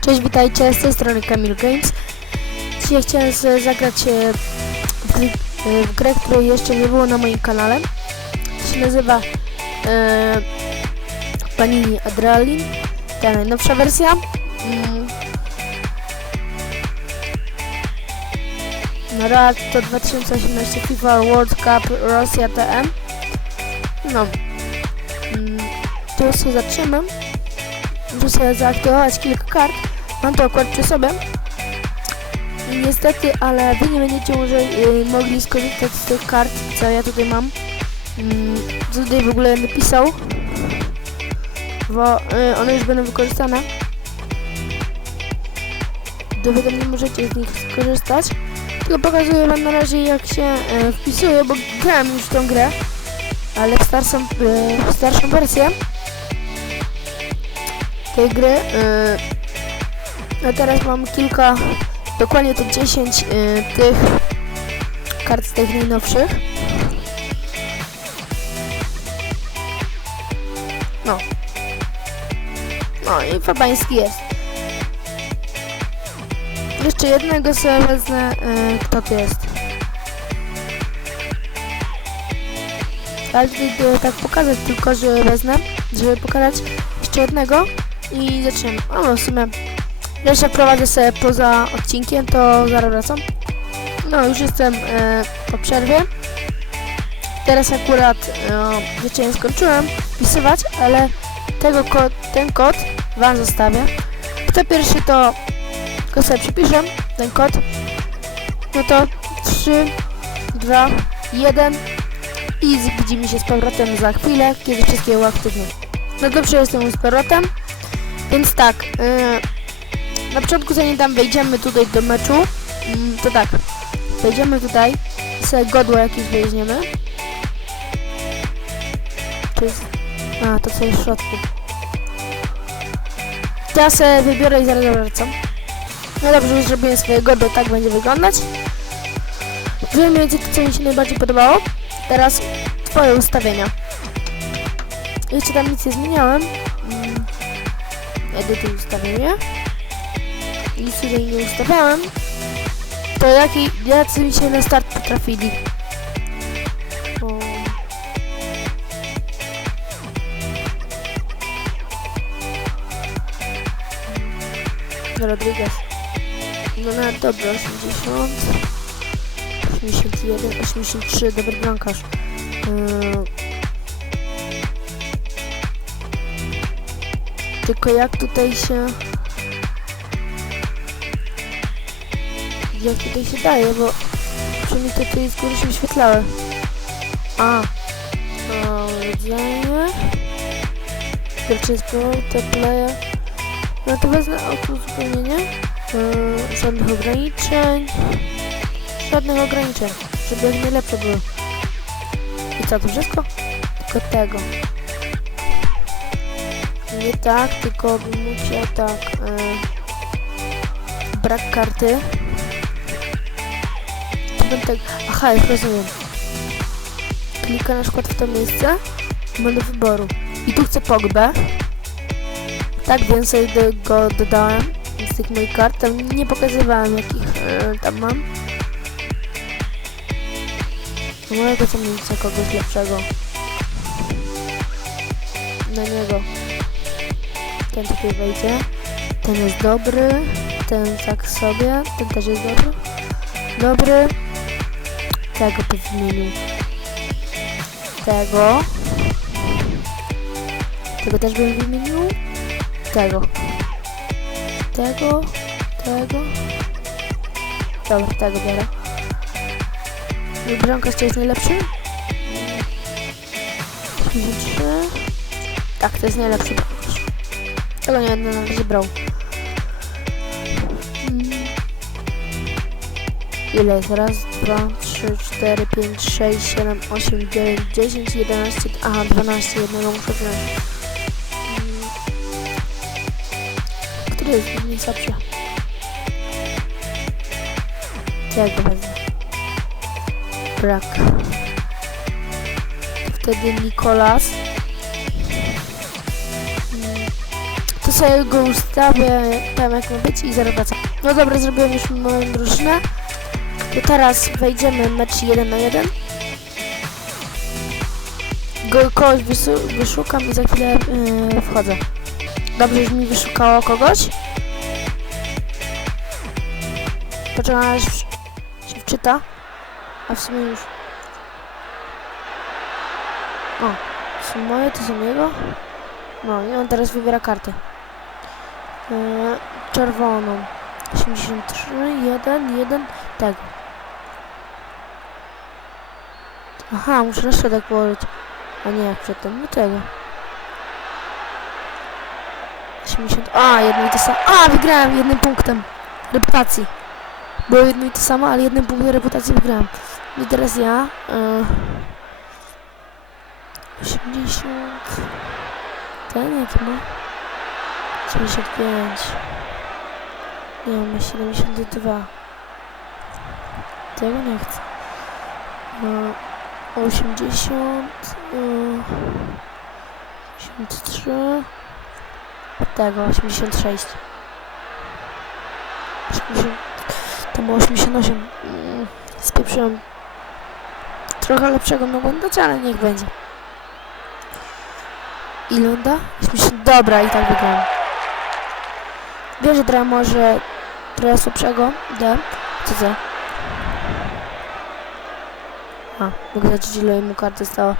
Cześć, witajcie, z tej strony Kamil Games. Dzisiaj chciałem zagrać e, w, gry- e, w grę, której jeszcze nie było na moim kanale. Się nazywa e, Panini Adrenaline, ta najnowsza wersja. Mm. No rok to 2018 FIFA World Cup Rosja TM. No. Mm. Tu sobie zaczynamy. Muszę zaaktywować kilka kart. Mam to akurat przy sobie. Niestety, ale wy nie będziecie może y, mogli skorzystać z tych kart, co ja tutaj mam. Mm, co tutaj w ogóle napisał. Bo y, one już będą wykorzystane. Tam nie możecie z nich skorzystać. Tylko pokazuję wam na razie jak się y, wpisuje, bo grałem już tą grę. Ale w starszą, w starszą wersję tej gry. A teraz mam kilka, dokładnie to 10 yy, tych kart z tych najnowszych. No. No i fabański jest. Jeszcze jednego sobie wezmę, yy, kto to jest. Ale tutaj yy, tak pokazać tylko, że wezmę, żeby pokazać jeszcze jednego i zaczniemy. A no w sumie jeszcze prowadzę sobie poza odcinkiem, to zaraz wracam. No już jestem e, po przerwie. Teraz akurat e, nie skończyłem wpisywać, ale tego ko ten kod wam zostawię. Kto pierwszy to tylko sobie przypiszę ten kod. No to 3, 2, 1 i widzimy się z powrotem za chwilę, kiedy wszystkie uaktywnię. No dobrze, jestem już z powrotem. Więc tak, yy, na początku zanim tam wejdziemy tutaj do meczu, mm, to tak, wejdziemy tutaj, sobie godło jakieś weźmiemy. Jest, a to co jest w środku. To ja sobie wybiorę i zaraz wracam. No dobrze, już zrobiłem swoje godło, tak będzie wyglądać. Wiem więcej to, co mi się najbardziej podobało. Teraz twoje ustawienia. Jeszcze tam nic nie zmieniałem. Mm edytuj ustawienia. Nic tutaj nie ustawiałem. To jaki, jacy mi się na start potrafili. O. Rodriguez. No na dobra, 80. 81, 83, dobry bramkarz. Yy, Tylko jak tutaj się... Jak tutaj się daje, bo przynajmniej to tutaj z góry się wyświetlały. A. To rodzenie. Purchase Pro, te player. No to wezmę auto uzupełnienie. Yy, żadnych ograniczeń. Żadnych ograniczeń. Żeby jak najlepsze było. I co, to wszystko? Tylko tego nie tak, tylko bym musiał tak e, brak karty to bym tak, aha, już rozumiem klika na przykład w to miejsce mam wyboru i tu chcę Pogbę tak więc sobie do, go dodałem z tych moich kart, tam nie pokazywałem jakich e, tam mam mojego mieć kogoś lepszego na niego ten tutaj wejdzie. Ten jest dobry. Ten tak sobie. Ten też jest dobry. Dobry. Tego by wymienił. Tego. Tego też bym wymienił. Tego. Tego. Tego. Dobra, tego biorę. Bramkarz to jest najlepszy? 53. Tak, to jest najlepszy. Tego nie będę na razie brał. Mm. Ile jest? Raz, dwa, trzy, cztery, pięć, sześć, siedem, osiem, dziewięć, dziesięć, jedenaście, aha, dwanaście, jednego muszę wziąć. Mm. Który jest najsłabszy? Tego wezmę. Brak. Wtedy Nikolas. Mm. To sobie go ustawię tam jak ma być i zaraz wracam. No dobra, zrobiłem już moją drużynę. To teraz wejdziemy mecz 1 na 1. Go, kogoś wyszukam i za chwilę yy, wchodzę. Dobrze, już mi wyszukało kogoś. Poczekam aż się wczyta. A w sumie już. O, są moje, to są jego. No i on teraz wybiera kartę. Yy, czerwoną. 83, 1, 1, tak. Aha, muszę na środek położyć. A nie jak przedtem, no tego. 80, a jedno i to samo. A, wygrałem jednym punktem reputacji. Było jedno i to samo, ale jednym punktem reputacji wygrałem. I teraz ja. Yy, 80. Ten jaki ma? 75. Nie, on ma 72. Tego nie chcę. E, 80. e, 83. Tego, 86. 80. To było 88. Mm, Spieprzyłem. Trochę lepszego mogłem dać, ale niech będzie. Ile on da? 80. Dobra, i tak wygrałem. Wiem, że może trochę słabszego. D. Co co? A, mogę zobaczyć ile mu kart zostało.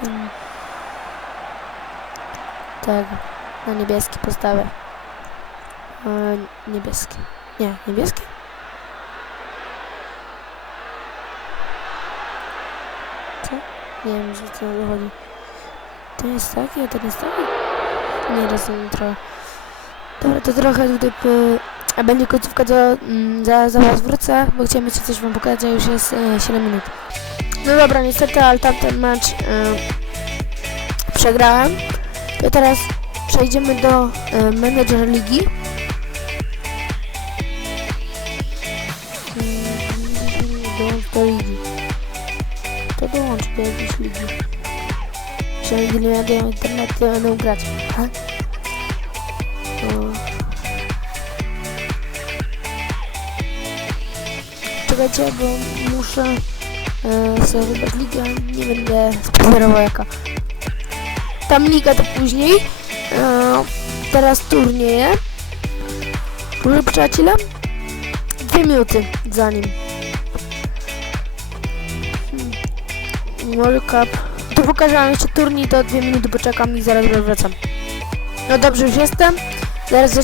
Hmm. Tak, na niebieski postawię. E, niebieski. Nie, niebieski? Co? Nie wiem, że co chodzi. To jest taki, a ten jest taki? Nie rozumiem trochę. Dobra, to trochę tutaj po... A będzie końcówka, to mm, za, was wrócę, bo chciałem jeszcze coś wam pokazać, a już jest e, 7 minut. No dobra, niestety, ale tamten mecz e, przegrałem. To teraz przejdziemy do e, menedżer ligi. Dołącz do ligi. To dołącz do jakiejś ligi. Jeżeli nie będę internetu, to będę grać. Czekajcie, bo muszę e, sobie wybrać ligę. Nie będę spoilerował jaka. Tam liga to później. E, teraz turnieje. Proszę przyjaciele. Dwie minuty za nim. Hmm. World Cup. To pokażę jeszcze turniej, to dwie minuty poczekam i zaraz wracam. No dobrze, już jestem. Zaraz e,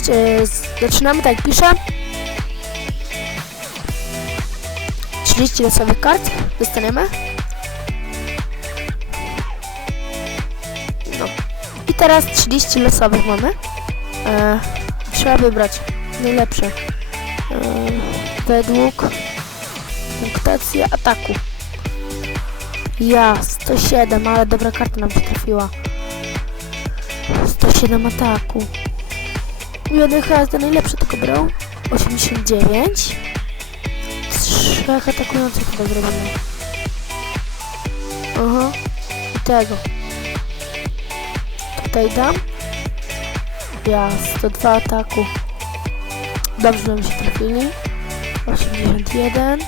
zaczynamy, tak piszę. 30 losowych kart dostaniemy. No. I teraz 30 losowych mamy. E, trzeba wybrać najlepsze. E, według punktacji ataku. Ja, 107, ale dobra karta nam się trafiła. 107 ataku. Będę chyba za najlepszy tylko brał. 89. Trzech atakujących tutaj zrobimy. Aha. I tego. Tutaj dam. Ja, 102 ataku. Dobrze nam się trafili. 81.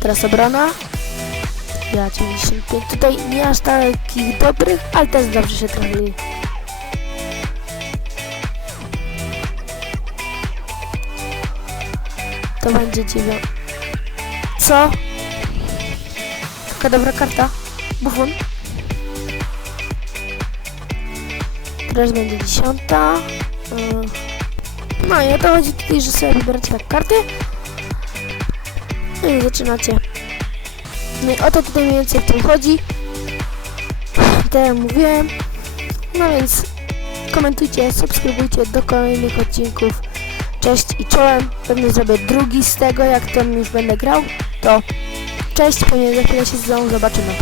Teraz obrona. Ja 95. Tutaj nie aż takich dobrych, ale też dobrze się trafili. To będzie dziewięć. Co? Taka dobra karta. Buffon. Teraz będzie dziesiąta. Yy. No i o to chodzi tutaj, że sobie wybieracie tak karty. No i zaczynacie. No i o to tutaj mniej więcej w tym chodzi. Tak jak mówiłem. No więc komentujcie, subskrybujcie do kolejnych odcinków. Cześć i czołem. Pewnie zrobię drugi z tego, jak ten już będę grał. To cześć, pewnie za chwilę się znowu zobaczymy.